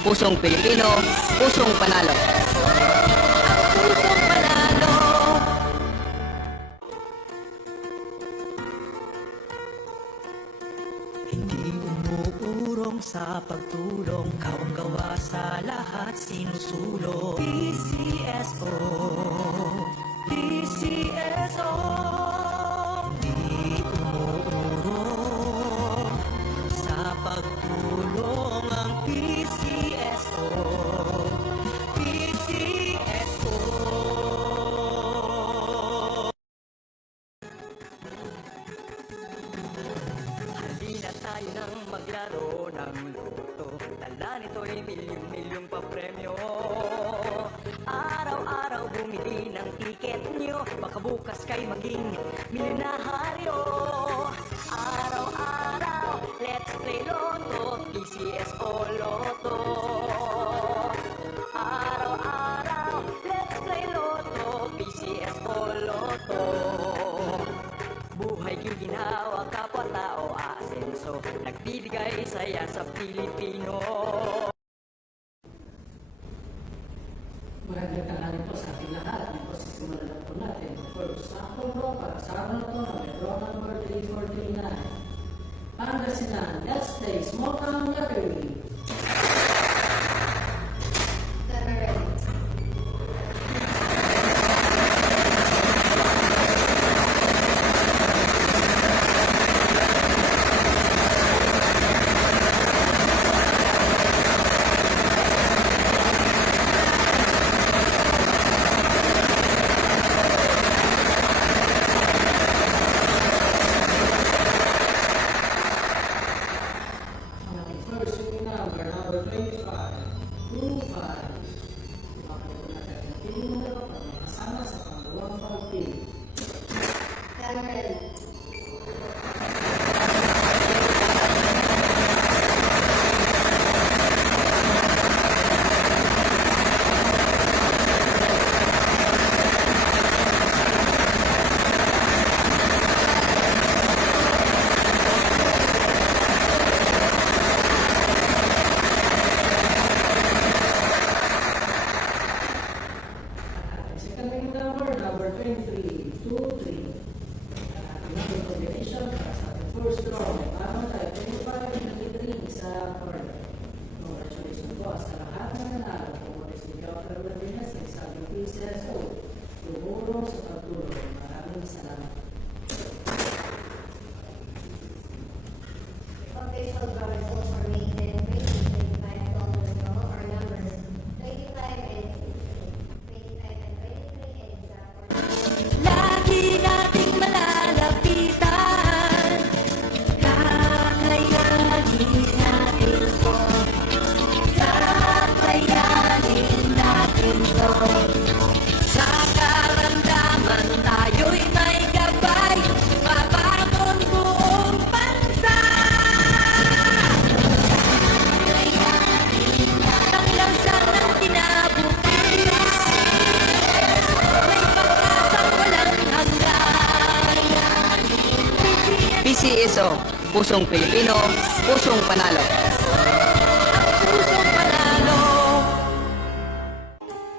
pusong Pilipino, pusong panalo. Pusong panalo. Hindi umuurong sa pagtulong, kaong gawa sa lahat sinusulong. PCSO, PCSO. Hindi umuurong sa pagtulong ang PCSO, PCSO. Halina tayo nang maglaro ng loto. Tala nito'y milyong-milyong pa-premyo. Araw-araw bumili ng tiket nyo, baka bukas kay maging milyonaryo. Araw-araw, let's play Lotto, PCSO Lotto. Araw-araw, let's play Lotto, PCSO Lotto. Buhay ginhawa, kapwa-tao, asenso, nagbibigay saya sa Pilipino. Magandang tanghali po sa ating lahat. Ito si simulan na po natin. First, sample po para sa araw na po na Metro number 3439. Pangasinan, let's play Small Town Lottery. First winning number 25, 25. Tumakbo po natin ang piling mo na kapag kasama sa pangalawang pag-pili. Second winning number 23, 23. Ang ating combination para sa ating first draw. May parang tayo, 25 and 23 sa corner. Congratulations po sa lahat ng nanalo. Pumunta si Dr. Rodriguez ng Sabi PCSO. Tumulong sa pagtulong. Maraming salamat. Official draw results for May 10, 2025 dollars draw are numbers 25 and 25 and 23 and exact. Lagi nating malalapitan, kakayanin natin to, kakayanin natin to. Sa karamdaman tayo'y may gabay, mabangon buong bansa. Ang lansan ng kinabukasan, may pag-asang walang hanggan. PCSO, pusong Pilipino, pusong panalo.